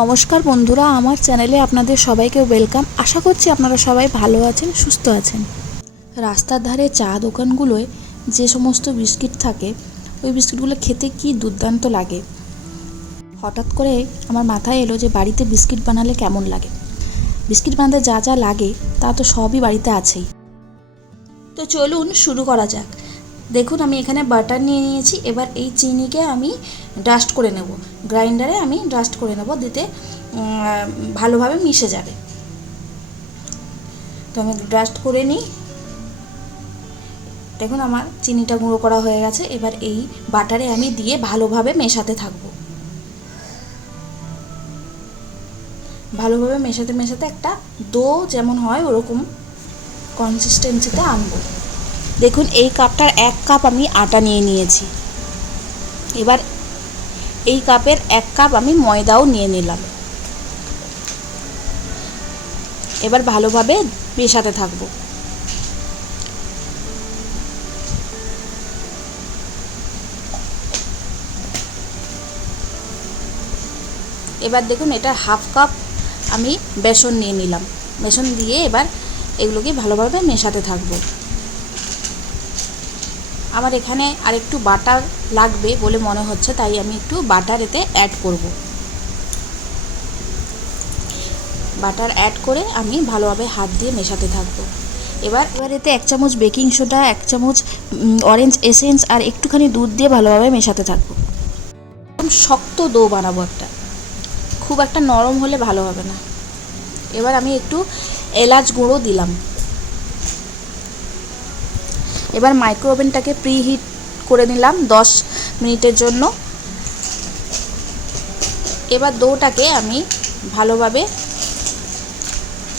নমস্কার বন্ধুরা, আমার চ্যানেলে আপনাদের সবাইকে ওয়েলকাম। আশা করছি আপনারা সবাই ভালো আছেন, সুস্থ আছেন। রাস্তার ধারে চা দোকানগুলোয় যে সমস্ত বিস্কিট থাকে, ওই বিস্কিটগুলো খেতে কি দুর্দান্ত লাগে। হঠাৎ করে আমার মাথায় এলো যে বাড়িতে বিস্কিট বানালে কেমন লাগে। বিস্কিট বানাতে যা যা লাগে, তা তো সবই বাড়িতে আছেই। তো চলুন শুরু করা যাক। দেখুন, আমি এখানে বাটার নিয়ে নিয়েছি। এবার এই চিনিকে আমি ডাস্ট করে নেব। গ্রাইন্ডারে আমি ডাস্ট করে নেব দিতে ভালোভাবে মিশে যাবে। তো আমি ডাস্ট করে নিই। দেখুন, আমার চিনিটা গুঁড়ো করা হয়ে গেছে। এবার এই বাটারে আমি দিয়ে ভালোভাবে মেশাতে থাকব। ভালোভাবে মেশাতে মেশাতে একটা দো যেমন হয়, ওরকম কনসিস্টেন্সিতে আনব। দেখুন, এই কাপটার এক কাপ আমি আটা নিয়ে নিয়েছি। এবার এই কাপের এক কাপ আমি ময়দাও নিয়ে নিলাম। এবার ভালোভাবে মেশাতে থাকব। এবার দেখুন, এটা হাফ কাপ আমি বেসন নিয়ে নিলাম। বেসন দিয়ে এবার এগুলোকে ভালোভাবে মেশাতে থাকব। আমার এখানে আরেকটু বাটার লাগবে বলে মনে হচ্ছে, তাই আমি একটু বাটার এতে অ্যাড করব। বাটার অ্যাড করে আমি ভালোভাবে হাত দিয়ে মেশাতে থাকব। এবার এবার এতে এক চামচ বেকিং সোডা এক চামচ অরেঞ্জ এসেন্স আর একটুখানি দুধ দিয়ে ভালোভাবে মেশাতে থাকব। একদম শক্ত দো বানাবো একটা। খুব একটা নরম হলে ভালো হবে না। এবার আমি একটু এলাচ গুঁড়ো দিলাম। এবার মাইক্রো ওভেনটাকে প্রি হিট করে নিলাম দশ মিনিটের জন্য। এবার দোটাকে আমি ভালোভাবে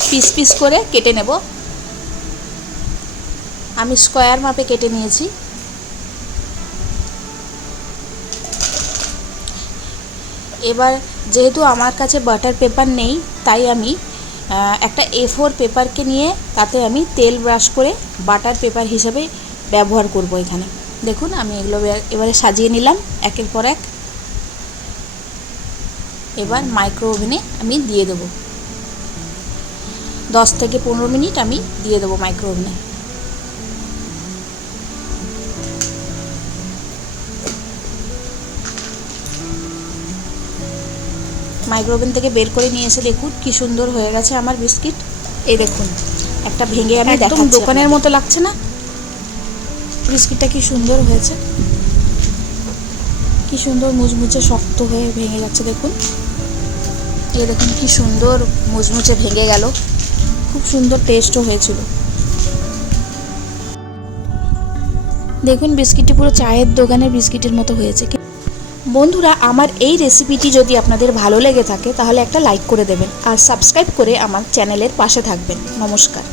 পিস পিস করে কেটে নেব। আমি স্কোয়ার মাপে কেটে নিয়েছি। এবার যেহেতু আমার কাছে বাটার পেপার নেই, তাই আমি একটা এ ফোর পেপারকে নিয়ে তাতে আমি তেল ব্রাশ করে বাটার পেপার হিসাবে ব্যবহার করব এখানে। দেখুন, আমি এগুলো এবার- সাজিয়ে নিলাম, একের পর এক। এবার মাইক্রো ওভেনে আমি দিয়ে দেবো। দশ থেকে পনেরো মিনিট আমি দিয়ে দেবো মাইক্রো ওভেনে মাইক্রো ওভেন থেকে বের করে নিয়ে এসে দেখুন কি সুন্দর হয়ে গেছে আমার বিস্কিট। এই দেখুন একটা ভেঙে আমি একদম দোকানের মতো লাগছে না? বিস্কিটটা কি সুন্দর হয়েছে? কি সুন্দর মুচমুচে শক্ত হয়ে ভেঙে যাচ্ছে দেখুন। এই দেখুন কি সুন্দর মুচমুচে ভেঙে গেল। খুব সুন্দর টেস্টও হয়েছিল। দেখুন বিস্কিটটি পুরো চায়ের দোকানের বিস্কিটের মতো হয়েছে। কি- বন্ধুরা, আমার এই রেসিপিটি যদি আপনাদের ভালো লেগে থাকে, তাহলে একটা লাইক করে দেবেন আর সাবস্ক্রাইব করে আমার চ্যানেলের পাশে থাকবেন। নমস্কার।